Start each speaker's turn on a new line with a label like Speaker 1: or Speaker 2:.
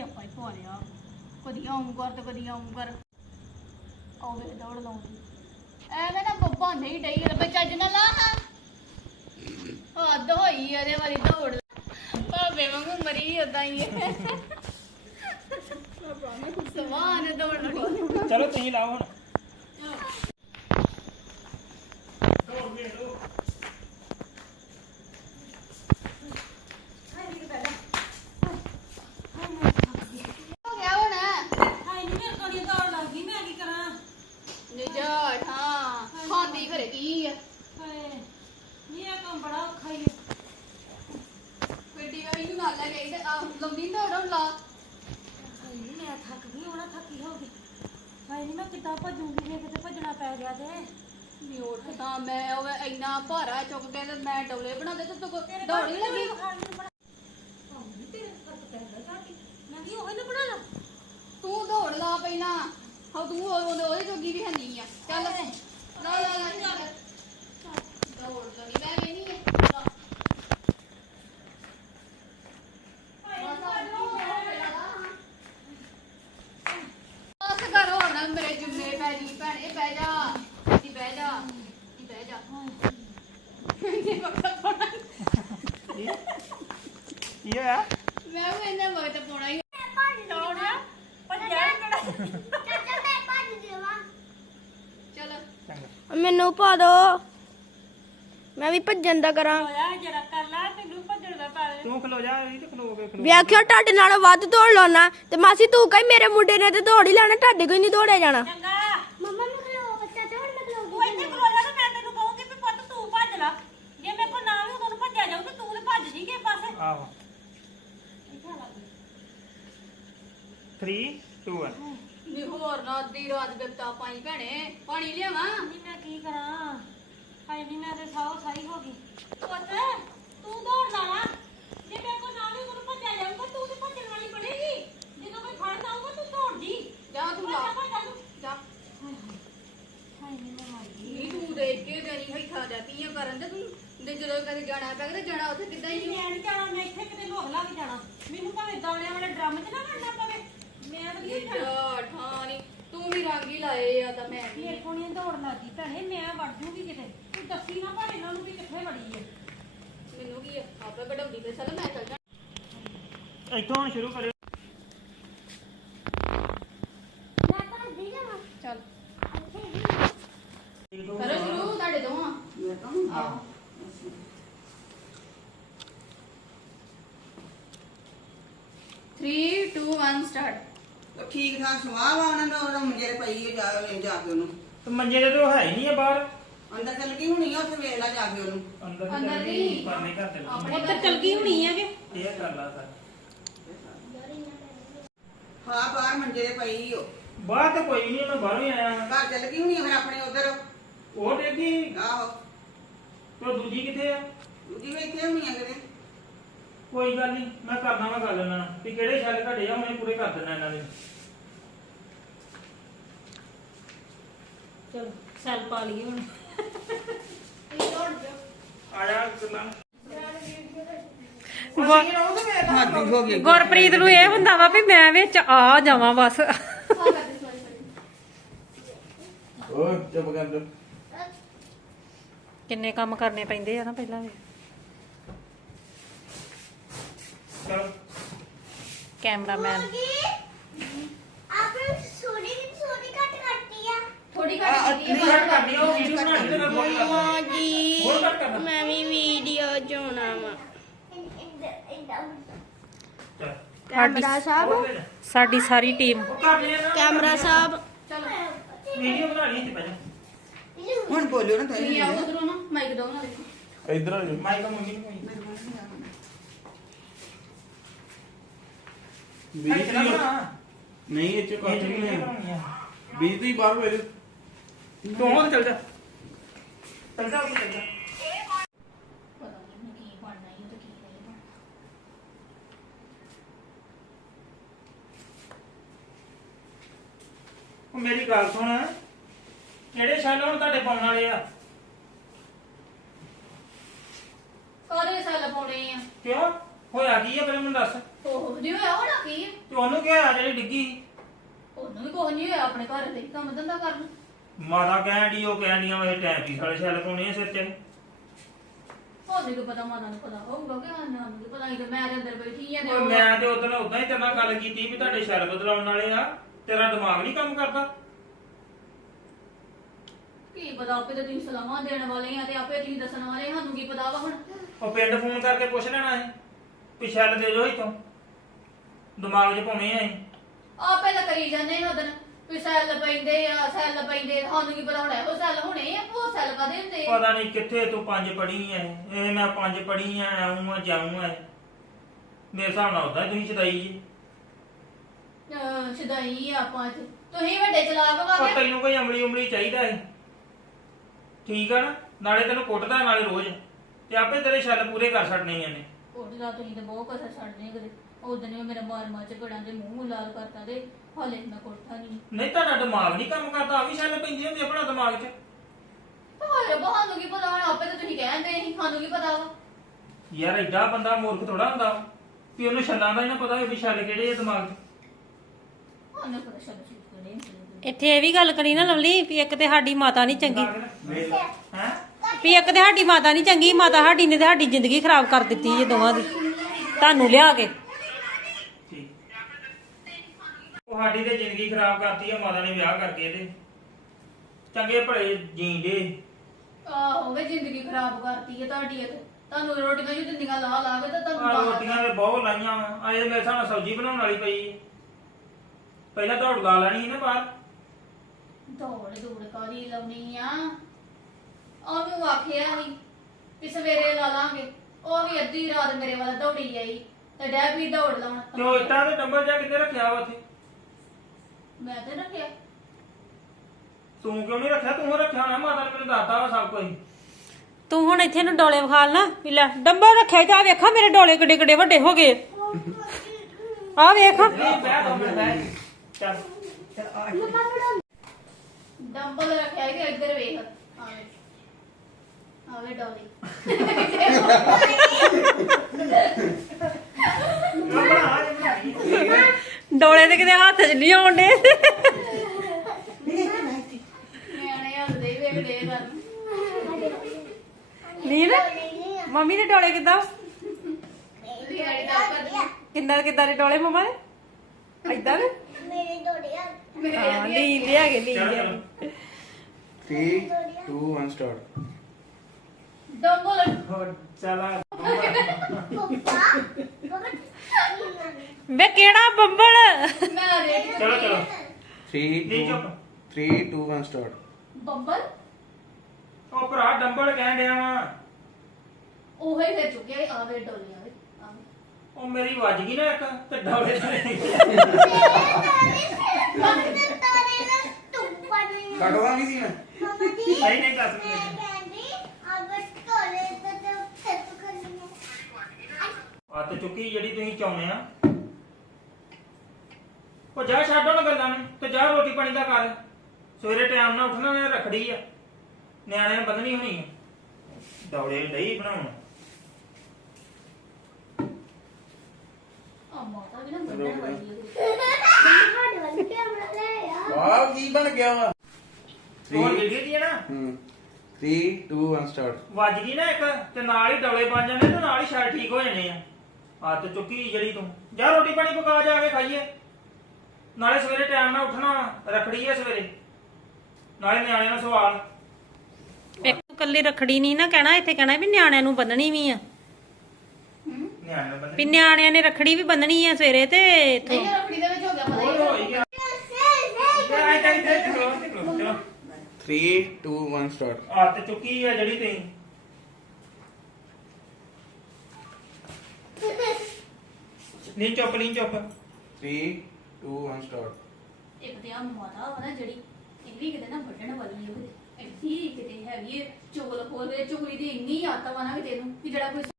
Speaker 1: ਸਿਆਪਾ ਹੀ ਪਵਾ ਲਿਆ ਕਦੀ ਆਉਂ ਕਰ ਤੇ ਕਦੀ ਆਉਂ ਕਰ ਆਵੇ ਦੌੜ ਲਾਉਂਦੀ। ਐਵੇਂ ਨਾ ਬੱਬਾ ਨਹੀਂ ਡਈ ਰੱਬੇ ਚੱਜ ਨਾਲ ਲਾ ਹਾਂ ਹੱਦ ਹੋਈ ਇਹਦੇ ਵਾਲੀ ਦੌੜ ਭਾਵੇਂ ਵਾਂਗੂ ਮਰੀ ਉਦਾਂ ਹੀ ਹੈ ਸਵਾਨ ਦੌੜ
Speaker 2: ਚਲੋ ਤੁਸੀਂ ਲਾਓ ਹੁਣ
Speaker 1: ਹੋ ਗਿਆ ਹੁਣ
Speaker 3: ਹਾਏ ਨੀ ਮੇਰੇ ਕੋਲ ਨੀ ਦੌੜ ਲੱਗ ਗਈ ਮੈਂ ਕੀ ਕਰਾਂ
Speaker 1: ਨਿਜਾਟ ਹਾਂ ਖਾਂਦੀ ਘਰੇ ਕੀ ਆ?
Speaker 3: ਹਾਏ ਨੀ ਇਹ ਕੰਮ ਬੜਾ ਔਖਾ ਹੀ
Speaker 1: ਗੱਡੀ ਵਾਲੀ ਨੂੰ ਨਾਲ ਲੈ ਗਈ ਤੇ ਆ ਲੰਮੀ ਦੌੜਨ ਲਾ।
Speaker 3: ਹਾਏ ਨੀ ਮੈਂ ਥੱਕ ਗਈ ਹੁਣ ਥੱਕੀ ਹੋ ਗਈ। ਹਾਏ ਨੀ ਮੈਂ ਕਿੱਦਾਂ ਭੱਜੂਗੀ ਜੇ ਕਿਤੇ ਭੱਜਣਾ ਪੈ ਗਿਆ ਤੇ।
Speaker 1: ਨੀ ਉੱਠ ਤਾਂ ਮੈਂ ਉਹ ਇੰਨਾ ਭਾਰਾ ਚੁੱਕ ਕੇ ਤੇ ਮੈਂ ਡੋਲੇ ਬਣਾਉਂਦੇ ਤੇ ਤੂੰ ਦੌੜ ਹੀ ਲੱਗੀ।
Speaker 3: ਤੇਰੇ ਫ਼ਰਕ ਪੈਂਦਾ ਸਾਡੀ ਮੈਂ ਵੀ ਉਹੀ ਨਾ ਬਣਾ ਲਾ।
Speaker 1: ਤੂੰ ਦੌੜ ਲਾ ਪਹਿਲਾਂ। ਹਾਂ ਤੂੰ ਉਹ- ਉਹਦੇ ਉਹਦੇ ਜੋਗੀ ਵੀ ਹੰਨੀ ਆ। ਚੱਲ। ਤਾਂ
Speaker 2: ਕੀ ਹੋਇਆ?
Speaker 1: ਮੈਂ ਵੀ ਇਹਨੇ ਵਕਤ ਪਾਉਣਾ ਹੀ।
Speaker 3: ਦੌੜਿਆ ਭੱਜਿਆ
Speaker 1: ਚਲ
Speaker 2: ਚੰਗਾ
Speaker 4: ਮੈਨੂੰ ਪਾ ਦੋ। ਮੈਂ ਵੀ ਭੱਜਣ ਦਾ ਕਰਾਂ।
Speaker 3: ਹੋਇਆ ਜਰਾ ਕਰ ਲਾ ਤੈਨੂੰ ਭੱਜਣ ਦਾ ਪਾ ਦੇ।
Speaker 2: ਤੂੰ ਖਲੋ ਜਾ ਇਹ ਤੇ ਖਲੋ ਕੇ ਖਲੋ।
Speaker 4: ਵਿਆਖਿਓ ਤੁਹਾਡੇ ਨਾਲੋਂ ਵੱਧ ਦੌੜ ਲਾਉਣਾ। ਤੇ ਮਾਸੀ ਤੂੰ ਕਹੀ ਮੇਰੇ ਮੁੰਡੇ ਨੇ ਤੇ ਦੌੜ ਹੀ ਲੈਣਾ ਤੁਹਾਡੇ ਕੋਈ ਨਹੀਂ ਦੌੜਿਆ ਜਾਣਾ।
Speaker 3: ਚੰਗਾ।
Speaker 4: ਮੰਮਾ ਮੈਂ ਖਲੋ ਬੱਚਾ ਤੇ ਹੁਣ ਮੈਂ
Speaker 3: ਤੂੰ ਇੱਥੇ ਖਲੋ ਜਾ ਤੇ ਮੈਂ ਤੈਨੂੰ ਕਹੂੰਗੀ ਵੀ ਪੁੱਤ ਤੂੰ ਭੱਜ ਲਾ। ਜੇ ਮੇਰੇ ਕੋਲ ਨਾ ਵੀ ਉਦੋਂ ਭੱਜਿਆ ਜਾਊ ਤੇ ਤੂੰ ਤੇ ਭੱਜ ਜੀ ਕਿਸੇ ਪਾਸੇ
Speaker 2: ਆਹੋ। 3 2 1
Speaker 1: ਨੀ ਹੋਰ ਨਾ ਅੱਧੀ ਰਾਤ ਬਿਪਤਾ ਪਾਈ ਭੈਣੇ ਪਾਣੀ ਲਿਆਵਾਂ?
Speaker 3: ਨਹੀਂ ਮੈਂ ਕੀ ਕਰਾਂ? ਹਾਏ ਨਹੀਂ ਮੈਂ ਤੇ ਸਾਉ ਸਾਈ ਹੋ ਗਈ। ਪੁੱਤ ਤੂੰ ਦੌੜ ਲਾਣਾ ਜੇ ਮੇਰੇ ਕੋਲ ਨਾ ਵੀ ਉਦੋਂ ਭੱਜਿਆ ਜਾਊਗਾ। ਤੂੰ ਤੇ ਭੱਜਣ ਵਾਲੀ ਬਣੇਗੀ। ਜਦੋਂ ਕੋਈ ਫੜਨ ਆਊਗਾ ਤੂੰ ਦੌੜ ਜੀ
Speaker 1: ਜਾ ਤੂੰ ਲਾ।
Speaker 3: ਜਾ। ਹਾਏ ਨਹੀਂ ਮੈਂ ਮਰ ਗਈ।
Speaker 1: ਨੀ ਤੂੰ ਦੇਖ ਕੇ ਗਰੀ ਹੱਥਾਂ ਜਾ ਪੀਆਂ ਕਰਨ ਤੇ ਤੂੰ। ਤੇ ਜਦੋਂ ਕਦੇ ਜਾਣਾ ਪਿਆ ਤੇ ਜਾਣਾ ਉੱਥੇ ਕਿੱਦਾਂ ਹੀ
Speaker 3: ਮੈਂ ਨਹੀਂ ਜਾਣਾ ਮੈਂ ਇੱਥੇ ਕਿਤੇ ਲੋਕ ਲੱਗ ਜਾਣਾ। ਮੈਨੂੰ ਭਾਵੇਂ ਦਾਣਿਆਂ ਵਾਲੇ ਡਰਮ 'ਚ ਨਾ ਵੜਨਾ ਪਵੇ। ਮੈਂ ਤਾਂ ਨਹੀਂ ਜਾਣਾ
Speaker 1: ਜਾ ਠਾਣੀ ਤੂੰ ਵੀ ਰੰਗ ਹੀ ਲਾਏ ਆ ਤਾਂ ਮੈਂ ਵੀ।
Speaker 3: ਮੇਰੇ ਕੋਲ ਨਹੀਂ ਦੌੜ ਲੱਗੀ ਭੈਣੇ ਮੈਂ ਵੜ ਜੂਗੀ ਕਿਤੇ। ਤੂੰ ਦੱਸੀ ਨਾ ਪਰ ਇਹਨਾਂ ਨੂੰ ਵੀ ਕਿੱਥੇ ਵੜੀ ਹੈ
Speaker 1: ਮੈਨੂੰ ਕੀ ਆ, ਆਪੇ ਕਢਾਉਂਦੀ ਤੇ ਚਲ ਮੈਂ ਚੱਲ ਜਾ।
Speaker 2: ਇੱਥੋਂ ਹੁਣ ਸ਼ੁਰੂ ਕਰਿਓ
Speaker 1: ਚੱਲ ਕਰੋ ਸ਼ੁਰੂ ਤੁਹਾਡੇ ਦੋਵਾਂ ਆਹੋ ਥ੍ਰੀ ਟੂ ਵਨ ਸਟਾਰਟ
Speaker 5: ਉਹ ਠੀਕ ਠਾਕ ਸਵਾਹ ਵਾ ਉਹਨਾਂ ਦਾ ਉਹਨਾਂ ਮੰਜੇ ਤੇ ਪਈ ਹੈ ਜਾ ਜਾ ਕੇ ਉਹਨੂੰ।
Speaker 2: ਤੇ ਮੰਜੇ ਦੇ ਤੇ ਉਹ ਹੈ ਹੀ ਨਹੀਂ ਆ ਬਾਹਰ।
Speaker 5: ਅੰਦਰ ਚੱਲ ਗਈ ਹੋਣੀ ਆ ਉੱਥੇ ਵੇਖ ਲੈ ਜਾ ਕੇ ਉਹਨੂੰ।
Speaker 2: ਅੰਦਰ ਤੇ
Speaker 1: ਅੰਦਰ
Speaker 2: ਚੱਲ
Speaker 1: ਦੀ।
Speaker 2: ਗਈ ਪਰ ਨਹੀਂ ਘਰ ਤੇ
Speaker 3: ਉੱਧਰ ਚਲ ਗਈ ਹੋਣੀ ਹੈ ਕਿ?
Speaker 2: ਇਹ ਕਰ ਲਾ ਸਰ।
Speaker 5: ਹਾਂ ਬਾਹਰ ਮੰਜੇ ਤੇ ਪਈ ਓ।
Speaker 2: ਬਾਹਰ ਤੇ ਕੋਈ ਨਹੀਂ ਮੈਂ ਬਾਹਰੋਂ ਹੀ ਆਇਆ
Speaker 5: ਘਰ ਚੱਲ ਗਈ ਹੋਣੀ ਆ ਫਿਰ ਆਪਣੇ ਉਧਰ?
Speaker 2: ਉਹ ਡੇਗੀ
Speaker 5: ਆਹੋ।
Speaker 2: ਤੇ ਦੂਜੀ ਕਿੱਥੇ ਆ?
Speaker 5: ਦੂਜੀ ਵੀ ਇੱਥੇ ਹੋਣੀ ਆ ਕਿਤੇ।
Speaker 2: ਕੋਈ ਗੱਲ ਨਹੀਂ ਮੈਂ ਕਰਨਾ ਵਾ ਗੱਲ ਇਹਨਾਂ ਨਾਲ ਵੀ ਕਿਹੜੇ ਛੱਲ ਘੜੇ ਆ ਹੁਣੇ ਪੂਰੇ ਕਰ ਦੇਣਾ ਇਹਨਾਂ ਦੇ।
Speaker 3: ਚਲੋ ਸੈਲ ਪਾ ਲਈਏ ਹੁਣ।
Speaker 2: ਆਇਆ ਗੱਲਾਂ।
Speaker 5: ਹੱਦ ਹੋ ਗਈ।
Speaker 3: ਗੁਰਪ੍ਰੀਤ ਨੂੰ ਇਹ ਹੁੰਦਾ ਵਾ ਵੀ ਮੈਂ ਵਿੱਚ ਆ ਜਾਵਾਂ ਬਸ।
Speaker 6: ਓਏ ਚੁੱਪ ਕਰ ਜਾ।
Speaker 3: ਕਿੰਨੇ ਕੰਮ ਕਰਨੇ ਪੈਂਦੇ ਆ ਨਾ ਪਹਿਲਾਂ ਵੀ
Speaker 2: ਚਲੋ
Speaker 3: ਕੈਮਰਾਮੈਨ।
Speaker 4: ਆਪੇ ਸੋਨੀ ਦੀ ਸੋਨੀ ਘੱਟ ਕਰਤੀ ਆ।
Speaker 1: ਥੋੜੀ ਘੱਟ ਕੀਤੀ
Speaker 2: ਕੱਟ ਮਾਂ
Speaker 4: ਜੀ।
Speaker 2: ਕੱਟ
Speaker 4: ਮੈਂ ਵੀ ਵੀਡੀਓ ਚਾਉਣਾ ਵਾ।
Speaker 2: ਚੱਲ।
Speaker 4: ਕੈਮਰਾ ਸਾਹਿਬ।
Speaker 3: ਸਾਡੀ ਸਾਰੀ ਟੀਮ।
Speaker 4: ਕੈਮਰਾ ਸਾਹਿਬ?
Speaker 2: ਵੀਡੀਓ ਬਣਾ ਲਈ ਤੇ ਪਹਿਲਾਂ।
Speaker 5: ਹੁਣ ਬੋਲਿਓ ਨਾ
Speaker 1: ਤੁਸੀਂ।
Speaker 6: ਇਧਰ ਆ ਜਾ
Speaker 2: ਮਾਈਕ ਮੰਗੀ ਨੂੰ ਕੋਈ
Speaker 6: ਬੀਜ
Speaker 2: ਨਹੀਂ
Speaker 6: ਨਹੀਂ ਇਹ ਚ ਕੱਟ ਨਹੀਂ ਹੈ ਬੀਜ ਦੀ ਬਾਹਰ ਵੇਲੇ
Speaker 2: ਤੂੰ ਹੋਰ ਚੱਲ ਜਾ। ਚੱਲ ਜਾ ਉੱਥੇ ਚੱਲ ਜਾ।
Speaker 1: ਪਤਾ ਨਹੀਂ ਹੁਣ ਕੀ ਬਣਨਾ ਹੀ ਤੇ ਕੀ ਨਹੀਂ ਬਣਨਾ
Speaker 2: ਉਹ ਮੇਰੀ ਗੱਲ ਸੁਣ। ਕਿਹੜੇ ਛੱਲ ਹੁਣ ਤੁਹਾਡੇ ਪਾਉਣ ਵਾਲੇ ਆ?
Speaker 1: ਕਾਹਦੇ ਸਾਲ ਪਾਉਣੇ ਆ?
Speaker 2: ਕਿਉਂ? ਹੋਇਆ ਕੀ ਆ ਪਹਿਲਾਂ ਮੈਨੂੰ ਦੱਸ?
Speaker 1: ਉਹ ਜਿਵੇਂ ਹੋਣਾ ਕੀ ਆ?
Speaker 2: ਤੇ ਉਹਨੂੰ ਕੀ ਹੋਇਆ ਜਿਹੜੀ ਡਿੱਗੀ?
Speaker 1: ਉਹਨੂੰ ਵੀ ਕੁਝ ਨਹੀਂ ਹੋਇਆ ਆਪਣੇ ਘਰ ਦੇ ਕੰਮ ਧੰਦਾ ਕਰਨ।
Speaker 2: ਮਾਤਾ ਕਹਿਣ ਦੀ ਉਹ ਕਹਿਣ ਦੀਆਂ ਵੇ ਟੈਪ ਹੀ ਸਾਲੇ ਛੱਲ ਪਾਉਣੇ ਆ ਸਿਰ 'ਚ
Speaker 1: ਉਹਨੂੰ ਕੀ ਪਤਾ ਮਾਤਾ ਨੂੰ ਪਤਾ ਹੋਊਗਾ ਕਿ ਹਾਂ ਨਾ ਪਤਾ ਨਹੀਂ ਤੇ ਮੈਂ ਤੇ ਅੰਦਰ ਬੈਠੀ ਆ ਤੇ
Speaker 2: ਓਏ
Speaker 1: ਉਹ-
Speaker 2: ਮੈਂ ਤੇ ਉਦੋਂ ਉਦਾਂ ਹੀ ਤੇਰੇ ਨਾਲ ਗੱਲ ਕੀਤੀ ਵੀ ਤੁਹਾਡੇ ਛੱਲ ਬਦਲਾਉਣ ਵਾਲੇ ਆ ਤੇਰਾ ਦਿਮਾਗ ਨਹੀਂ ਕੰਮ ਕਰਦਾ।
Speaker 1: ਕੀ ਪਤਾ ਆਪੇ ਤੇ ਤੁਸੀਂ ਸਲਾਹਾਂ ਦੇਣ ਵਾਲੇ ਆ ਤੇ ਆਪੇ ਤੁਸੀਂ ਦੱਸਣ ਵਾਲੇ ਆ, ਸਾਨੂੰ ਕੀ ਪਤਾ ਵਾ ਹੁਣ।
Speaker 2: ਉਹ ਪਿੰਡ ਫੋਨ ਕਰਕੇ ਪੁੱਛ ਲੈਣਾ ਵੀ ਛੱਲ ਦੇ ਜੋ ਇਥੋਂ ਦਿਮਾਗ 'ਚ ਪਾਉਣੇ ਆ
Speaker 1: ਆਪੇ ਤਾਂ ਕਰੀ ਜਾਂਦੇ ਨੇ ਉਦੋਂ ਵੀ ਸੈੱਲ ਪੈਂਦੇ ਆ ਸੈੱਲ ਪੈਂਦੇ ਸਾਨੂੰ ਕੀ ਪਤਾ ਹੁਣ ਇਹੋ ਸੈੱਲ ਹੋਣੇ ਆ ਉਹ ਸੈੱਲ ਕਾਦੇ ਹੁੰਦੇ ਆ?
Speaker 2: ਪਤਾ ਨਹੀਂ ਕਿੱਥੇ ਤੂੰ ਪੰਜ ਪੜੀ ਐ। ਇਹ ਮੈਂ ਪੰਜ ਪੜੀ ਆ ਆਉਂ ਆ ਜਾਉਂ ਆ ਮੇਰੇ ਹਿਸਾਬ ਨਾਲ ਉਦਾਂ ਤੁਸੀਂ ਚਦਾਈ ਜੀ।
Speaker 1: ਅਹ ਸ਼ੁਦਾਈ ਆ ਆਪਾਂ ਤੁਸੀਂ ਵੱਡੇ ਚਲਾਕ
Speaker 2: ਉਹ
Speaker 1: ਵਾਗੇ
Speaker 2: ਤੈਨੂੰ ਕੋਈ ਅਮਲੀ ਉਮਲੀ ਚਾਹੀਦਾ ਸੀ। ਠੀਕ ਆ ਨਾ? ਨਾਲੇ ਤੈਨੂੰ ਕੁੱਟਦਾ ਨਾਲੇ ਰੋਜ਼। ਤੇ ਆਪੇ ਤੇਰੇ ਛੱਲ ਪੂਰੇ ਕਰ ਛੱਡਣੇ ਨੇ
Speaker 1: ਉਹਦਾ ਤੁਸੀਂ ਤੇ ਬਹੁਤ ਕਸਰ ਛੱਡਨੇ ਕਦੇ। ਉਦੋਂ ਨੇ ਮੇਰਾ ਮਾਰ ਮਾਰ ਚ ਗੜਾਂ ਦੇ ਮੂੰਹ ਲਾਲ ਕਰਤਾ ਤੇ ਹਾਲੇ ਮੈਂ ਕੋਠਾ ਨਹੀਂ।
Speaker 2: ਨਹੀਂ ਤੁਹਾਡਾ ਦਿਮਾਗ ਨਹੀਂ ਕੰਮ ਕਰਦਾ ਆ ਵੀ ਛੱਲ ਪੈਂਦੀ ਹੁੰਦੀ ਆਪਣਾ ਦਿਮਾਗ 'ਚ।
Speaker 1: ਹਾਏ ਤੁਹਾਨੂੰ ਕੀ ਪਤਾ ਹੁਣ ਆਪੇ ਤਾਂ ਤੁਸੀਂ ਕਹਿੰਦੇ ਸੀ ਸਾਨੂੰ ਕੀ ਪਤਾ ਵਾ।
Speaker 2: ਯਾਰ ਐਡਾ ਬੰਦਾ ਮੂਰਖ ਥੋੜਾ ਹੁੰਦਾ ਵਾ ਉਹਨੂੰ ਛੱਲਾਂ ਦਾ ਹੀ ਨਾ ਪਤਾ ਵੀ ਛੱਲ ਕਿਹੜੇ ਆ ਦਿਮਾਗ 'ਚ।
Speaker 1: ਉਹਨੇ ਪਤਾ ਛੱਡ ਚੀਜ਼ ਕਰੇ
Speaker 3: ਇੱਥੇ ਇਹ ਵੀ ਗੱਲ ਕਰੀ ਨਾ ਲਵਲੀ ਵੀ ਇੱਕ ਤੇ ਸਾਡੀ ਮਾਤਾ ਨਹੀਂ ਚੰਗੀ।
Speaker 2: ਹੈ?
Speaker 3: ਵੀ ਇੱਕ ਤੇ ਸਾਡੀ ਮਾਤਾ ਨਹੀਂ ਚੰਗੀ ਮਾਤਾ ਸਾਡੀ ਨੇ ਤੇ ਸਾਡੀ ਜ਼ਿੰਦਗੀ ਖਰਾਬ ਕਰ ਦਿੱਤੀ ਇਹ ਦੋਵਾਂ ਦੀ। ਤੁਹਾਨੂੰ ਲਿਆ ਕੇ।
Speaker 2: ਉਹ ਸਾਡੀ ਤੇ ਜ਼ਿੰਦਗੀ ਖਰਾਬ ਕਰਤੀ ਆ ਮਾਤਾ ਨੇ ਵਿਆਹ ਕਰਕੇ ਇਹਦੇ ਚੰਗੇ ਭਲੇ ਜੀਂਦੇ।
Speaker 1: ਆਹੋ ਵੇ ਜ਼ਿੰਦਗੀ ਖਰਾਬ ਕਰਤੀ ਹੈ ਤੁਹਾਡੀ ਇੱਕ ਤੁਹਾਨੂੰ ਰੋਟੀਆਂ ਜੀ ਦਿੰਦੀਆਂ ਲਾ ਲਾ ਕੇ ਤਾਂ
Speaker 2: ਆ
Speaker 1: ਤੁਹਾਨੂੰ
Speaker 2: ਰੋਟੀਆਂ ਤੇ ਬਹੁਤ ਲਾਈਆਂ ਆ ਇਹ ਮੇਰੇ ਨਾਲ ਸਬਜ਼ੀ ਬਣਾਉਣ ਵਾਲੀ ਪਈ ਹੈ। ਪਹਿਲਾਂ ਦੌੜ ਲਾ ਲੈਣੀ ਸੀ ਨਾ ਬਾਹਰ।
Speaker 1: ਦੌੜ ਦੌੜ ਕਾਦੀ ਲਾਉਣੀ ਆ? ਉਹਨੂੰ ਆਖਿਆ ਸੀ ਕਿ ਸਵੇਰੇ ਲਾ ਲਾਂਗੇ। ਉਹ ਵੀ ਅੱਧੀ ਰਾਤ ਮੇਰੇ ਵੱਲ ਦੌੜੀ ਆਈ ਤੇ ਡੈ ਵੀ ਦੌੜ ਲਾਉਣ
Speaker 2: ਤੇ ਇੱਟਾਂ ਦੇ ਟੰਬਰ ਜਾ ਕਿੱਥੇ ਰੱਖਿਆ ਵਾ ਉੱਥੇ?
Speaker 1: ਮੈਂ ਤੇ ਰੱਖਿਆ।
Speaker 2: ਤੂੰ ਕਿਉਂ ਨਹੀਂ ਰੱਖਿਆ? ਤੂੰ ਰੱਖਿਆ ਹੋਣਾ ਮਾਤਾ ਨੇ ਮੈਨੂੰ ਦੱਸਤਾ ਵਾ ਸਭ ਕੁਝ
Speaker 3: ਤੂੰ ਹੁਣ ਇੱਥੇ ਨੂੰ ਡੋਲੇ ਵਿਖਾਲ ਨਾ ਵੀ ਲੈ ਡੰਬਾ ਰੱਖਿਆ ਤੇ ਆ ਵੇਖਾ ਮੇਰੇ ਡੋਲੇ ਕਿੱਡੇ ਕਿੱਡੇ ਵੱਡੇ ਹੋ ਗਏ। ਆ ਵੇਖ।
Speaker 2: ਨਹੀਂ ਬਹਿ ਦੋ ਮਿੰਟ ਬਹਿ। ਚੱਲ।
Speaker 1: ਡੰਬਲ ਰੱਖਿਆ ਸੀ ਇੱਧਰ ਵੇਖ। ਆਵੇ ਆਵੇ ਡੋਲੀ।
Speaker 3: ਡੋਲੇ ਤੇ ਕਿਤੇ ਹੱਥ 'ਚ ਨਹੀਂ ਆਉਂਦੇ
Speaker 1: ਨਿਆਣੇ ਹੀ ਵੇਖਦੇ ਆ
Speaker 3: ਨੀਲ ਮੰਮੀ ਦੇ ਡੋਲੇ ਕਿੱਦਾਂ?
Speaker 1: ਦਿਹਾੜੀ ਦਾ। ਕਰਦੀ
Speaker 3: ਕਿੰਨਾ ਕਿੱਦਾਂ ਦੇ ਡੋਲੇ ਮਮਾ ਦੇ? ਏਦਾਂ ਦੇ? ਹਾਂ ਲੀ ਲਿਆ ਕੇ ਲੀ
Speaker 2: ਚੱਲ
Speaker 3: ਲਿਆ
Speaker 2: ਚਲੋ
Speaker 6: 3 2 1 ਸਟਾਰਟ
Speaker 2: ਹੋਰ ਚਲਾ
Speaker 3: ਵੇ ਕਿਹੜਾ ਬੰਬਲ?
Speaker 1: ਮੈਂ ਰੇਟ
Speaker 2: ਚਲੋ ਚਲੋ।
Speaker 6: 3
Speaker 2: ਨਹੀਂ
Speaker 6: 2
Speaker 2: ਚੁੱਪ।
Speaker 6: 3 2 1 ਸਟਾਰਟ
Speaker 1: ਬੰਬਲ
Speaker 2: ਉਹ ਭਰਾ ਡੰਬਲ ਕਹਿਣ ਡਿਆ ਵਾ।
Speaker 1: ਉਹ ਹੀ ਫਿਰ ਚੁੱਕਿਆ ਆਵੇ ਡੋਲੀ ਆਵੇ ਆਵੇ
Speaker 2: ਉਹ ਮੇਰੀ ਵੱਜ ਗਈ ਨਾ ਇੱਕ ਤੇ ਡੌਲੇ ਤੇ
Speaker 6: ਕੱਟਵਾਂਗੀ ਸੀ ਮੈਂ।
Speaker 2: ਨਹੀਂ ਨਹੀਂ ਦੱਸ ਮਿੰਟ ਹੱਥ ਚੁੱਕੀ ਜਿਹੜੀ ਤੁਸੀਂ ਚਾਉਨੇ ਆ। ਉਹ ਜਾ ਛੱਡ ਉਹਨਾਂ ਗੱਲਾਂ ਨੇ ਤੇ ਜਾ ਰੋਟੀ ਪਾਣੀ ਦਾ ਕਰ ਸਵੇਰੇ ਟਾਈਮ ਨਾਲ ਉੱਠਣਾ ਨੇ ਰਖੜੀ ਆ। ਨਿਆਣੇ ਨੇ ਬੰਨਣੀ ਹੋਣੀ ਆ। ਦੌੜੇ ਲਈ ਬਣਾਉਣ।
Speaker 1: ਆ ਮਾਤਾ ਵੀ ਨਾ ਬੰਦਣ ਵਾਲੀ ਹੈ
Speaker 6: ਵਾਹ ਕੀ ਬਣ ਗਿਆ ਵਾ?
Speaker 2: ਹੋਰ ਜਿਹੜੀ ਦੀ ਆ ਨਾ?
Speaker 6: ਹੂੰ। 3 2 1 ਸਟਾਰਟ
Speaker 2: ਵੱਜ ਗਈ ਨਾ ਇੱਕ ਤੇ ਨਾਲ ਹੀ ਡੌਲੇ ਬਣ ਜਾਂਦੇ ਤੇ ਨਾਲ ਹੀ ਛੱਡ ਠੀਕ ਹੋ ਜਾਣੇ ਆ। ਹੱਥ ਚੁੱਕੀ ਜਿਹੜੀ ਤੂੰ। ਜਾ ਰੋਟੀ ਪਾਣੀ ਪਕਾ ਜਾ ਕੇ ਖਾਈਏ। ਨਾਲੇ ਸਵੇਰੇ ਟਾਈਮ ਨਾਲ ਉੱਠਣਾ ਰਖੜੀ ਆ ਸਵੇਰੇ। ਨਾਲੇ ਨਿਆਣਿਆਂ ਨੂੰ ਸਵਾਲ।
Speaker 3: ਇੱਕ ਕੱਲੀ ਰਖੜੀ ਨਹੀਂ ਨਾ ਕਹਿਣਾ ਇੱਥੇ ਕਹਿਣਾ ਵੀ ਨਿਆਣਿਆਂ ਨੂੰ ਬੰਨਣੀ ਵੀ ਆ।
Speaker 2: ਨਿਆਣਿਆਂ ਨੂੰ ਬੰਨ੍ਹਣੀ।
Speaker 3: ਵੀ ਨਿਆਣਿਆਂ ਨੇ ਰਖੜੀ ਵੀ ਬੰਨਣੀ ਆ ਸਵੇਰੇ ਤੇ ਇੱਥੋਂ।
Speaker 1: ਨਹੀਂ ਰੱਖੜੀ ਦੇ ਵਿੱਚ ਹੋ ਗਿਆ ਪਤਾ
Speaker 2: ਹੋਰ
Speaker 1: ਹੀ
Speaker 2: ਹੋ ਹੀ ਗਿਆ। ਜਾ ਇੱਥੇ ਇੱਥੇ ਚਲੋ। ਚਲੋ ਚਲੋ
Speaker 6: 3 2 1 ਸਟਾਰਟ
Speaker 2: ਹੱਥ ਚੁੱਕੀ ਆ ਜਿਹੜੀ ਤੁਸੀਂ। ਨਹੀਂ ਚੁੱਪ ਨਹੀਂ ਚੁੱਪ।
Speaker 6: 3 2 1 ਸਟਾਰਟ
Speaker 1: ਇੱਕ ਤੇ ਆ ਮਾਤਾ ਵਾ ਨਾ ਜਿਹੜੀ ਇਹ ਵੀ ਕਿਤੇ ਨਾ ਵੱਢਣ ਵਾਲੀ ਹੈ ਕਿਤੇ ਐਡੀ ਕਿਤੇ ਹੈਗੀ ਹੈ ਚੁਗਲ ਖੋਲ ਕੇ ਚੁਗਲੀ ਦੀ ਇੰਨੀ ਆਦਤ ਵਾ ਨਾ ਕਿਤੇ ਨੂੰ ਕਿ ਜਿਹੜਾ ਕੋਈ